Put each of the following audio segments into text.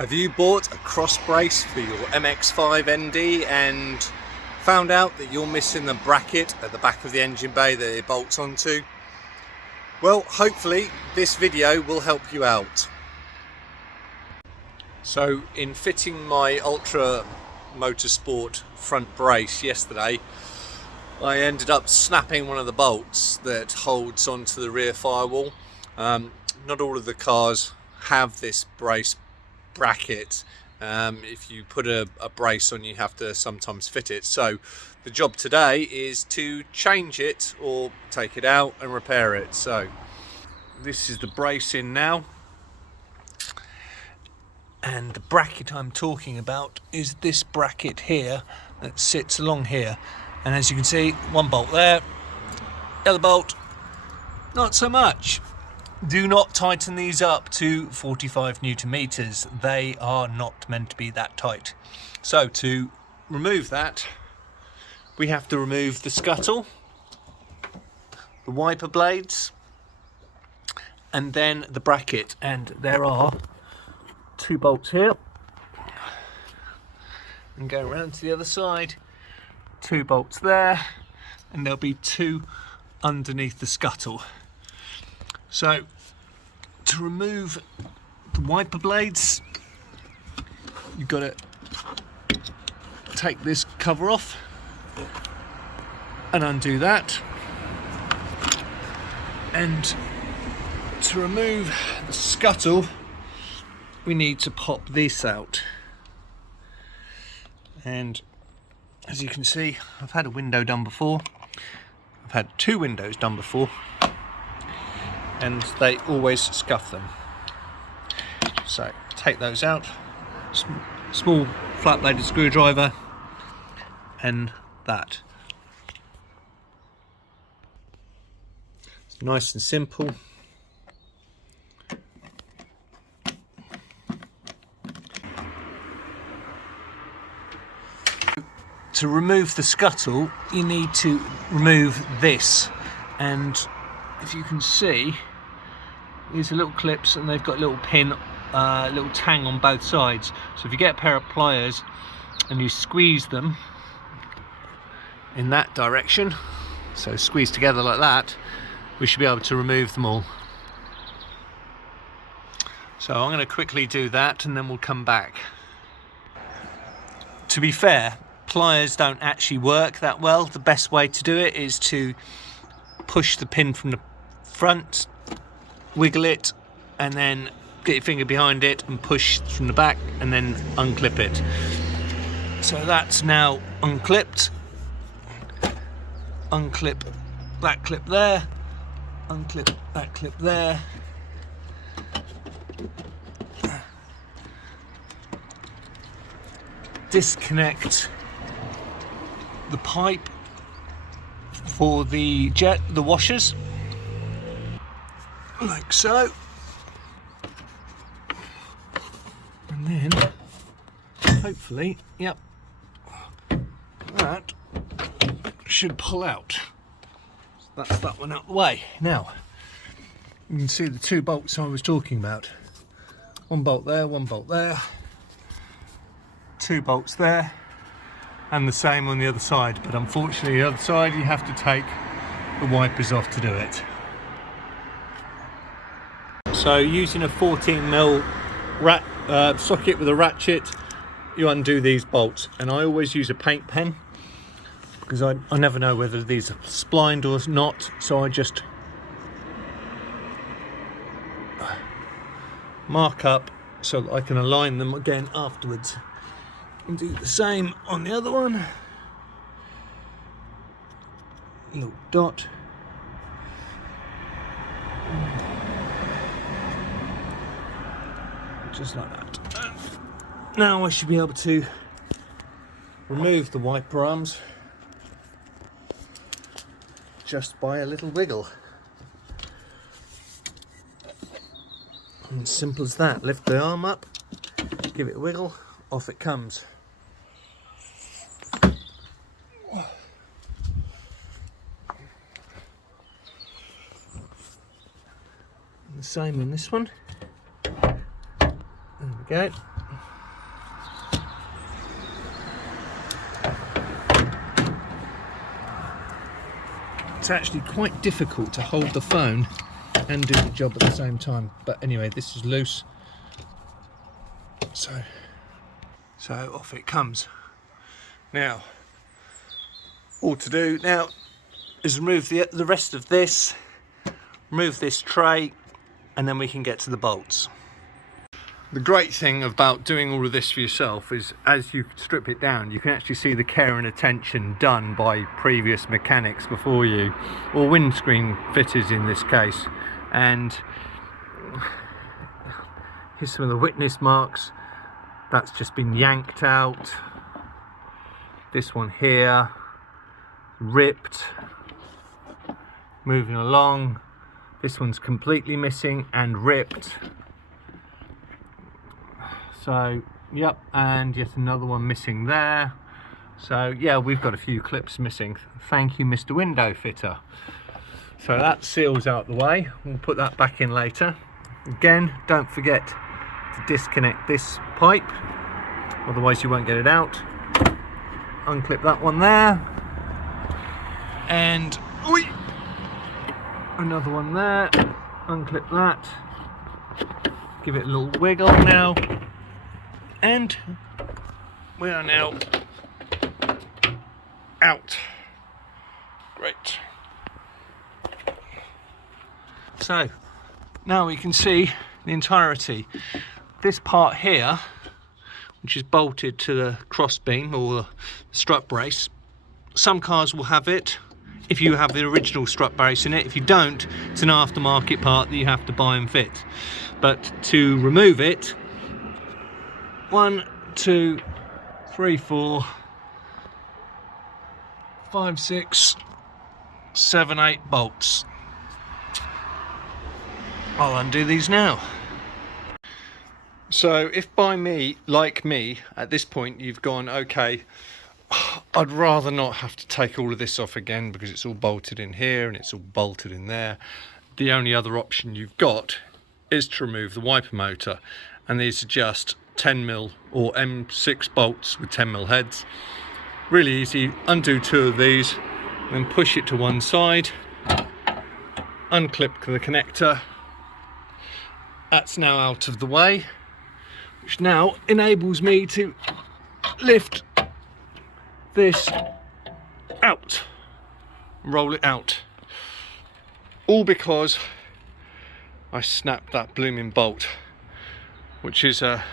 Have you bought a cross brace for your MX5 ND and found out that you're missing the bracket at the back of the engine bay that it bolts onto? Well, hopefully this video will help you out. So in fitting my IL Motorsport Front brace yesterday, I ended up snapping one of the bolts that holds onto the rear firewall. Not all of the cars have this brace bracket. If you put a brace on, you have to sometimes fit it. So the job today is to change it or take it out and repair it. So this is the brace in now, and the bracket I'm talking about is this bracket here that sits along here. And as you can see, one bolt there, the other bolt not so much. Do not tighten these up to 45 Newton meters. They are not meant to be that tight. So to remove that, we have to remove the scuttle, the wiper blades, and then the bracket. And there are two bolts here. And go around to the other side. Two bolts there, and there'll be two underneath the scuttle. So to remove the wiper blades, you've got to take this cover off and undo that. And to remove the scuttle, we need to pop this out. And as you can see, I've had a window done before. I've had two windows done before, and they always scuff them. So take those out, small flat bladed screwdriver, and that. It's nice and simple. To remove the scuttle, you need to remove this, and if you can see, these are little clips and they've got a little pin, little tang on both sides. So if you get a pair of pliers and you squeeze them in that direction, so squeeze together like that, we should be able to remove them all. So I'm going to quickly do that and then we'll come back. To be fair, pliers don't actually work that well. The best way to do it is to push the pin from the front, wiggle it, and then get your finger behind it and push from the back and then unclip it. So that's now unclipped. Unclip that clip there, unclip that clip there. Disconnect the pipe for the washers, like so, and then hopefully, yep, that should pull out. That's that one out the way. Now you can see the two bolts I was talking about. One bolt there, one bolt there, two bolts there, and the same on the other side, but unfortunately the other side you have to take the wipers off to do it. So using a 14mm socket with a ratchet, you undo these bolts, and I always use a paint pen because I never know whether these are splined or not, so I just mark up so that I can align them again afterwards. And do the same on the other one. Little dot. Just like that. Now I should be able to remove the wiper arms just by a little wiggle. And simple as that. Lift the arm up, give it a wiggle, off it comes. And the same on this one. There we go. it's actually quite difficult to hold the phone and do the job at the same time. But anyway, this is loose, so off it comes. Now, all to do now is remove the rest of this, remove this tray, and then we can get to the bolts. The great thing about doing all of this for yourself is, as you strip it down, you can actually see the care and attention done by previous mechanics before you, or windscreen fitters in this case. And here's some of the witness marks. That's just been yanked out. This one here, ripped. Moving along. This one's completely missing and ripped. So, yep, and yet another one missing there. So, yeah, we've got a few clips missing. Thank you, Mr. Window Fitter. So that seals out the way. We'll put that back in later. Again, don't forget to disconnect this pipe, otherwise you won't get it out. Unclip that one there. And, another one there. Unclip that. Give it a little wiggle now. And we are now out. Great. So now we can see the entirety. This part here, which is bolted to the crossbeam or the strut brace, some cars will have it if you have the original strut brace in it. If you don't, it's an aftermarket part that you have to buy and fit. But to remove it, 1, 2, 3, 4, 5, 6, 7, 8 bolts. I'll undo these now. So if like me, at this point you've gone, okay, I'd rather not have to take all of this off again because it's all bolted in here and it's all bolted in there. The only other option you've got is to remove the wiper motor, and these are just 10mm or M6 bolts with 10mm heads. Really easy. Undo 2 of these, then push it to one side, unclip the connector. That's now out of the way, which now enables me to lift this out, roll it out, all because I snapped that blooming bolt, which is a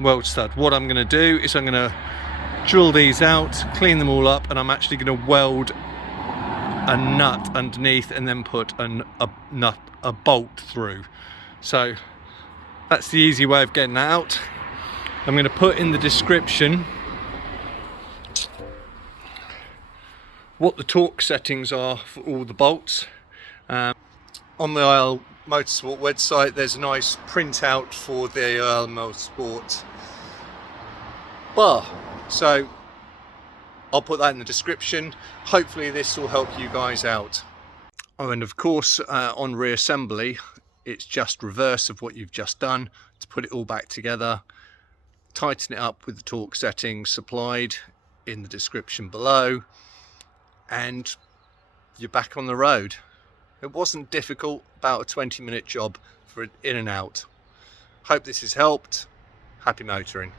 weld stud. What I'm going to do is I'm going to drill these out, clean them all up, and I'm actually going to weld a nut underneath and then put a bolt through. So that's the easy way of getting that out. I'm going to put in the description what the torque settings are for all the bolts. On the IL Motorsport website there's a nice printout for the IL Motorsport bar, so I'll put that in the description. Hopefully this will help you guys out. Oh, and of course on reassembly it's just reverse of what you've just done. To put it all back together, tighten it up with the torque settings supplied in the description below, and you're back on the road. It wasn't difficult, about a 20-minute job for in and out. Hope this has helped. Happy motoring.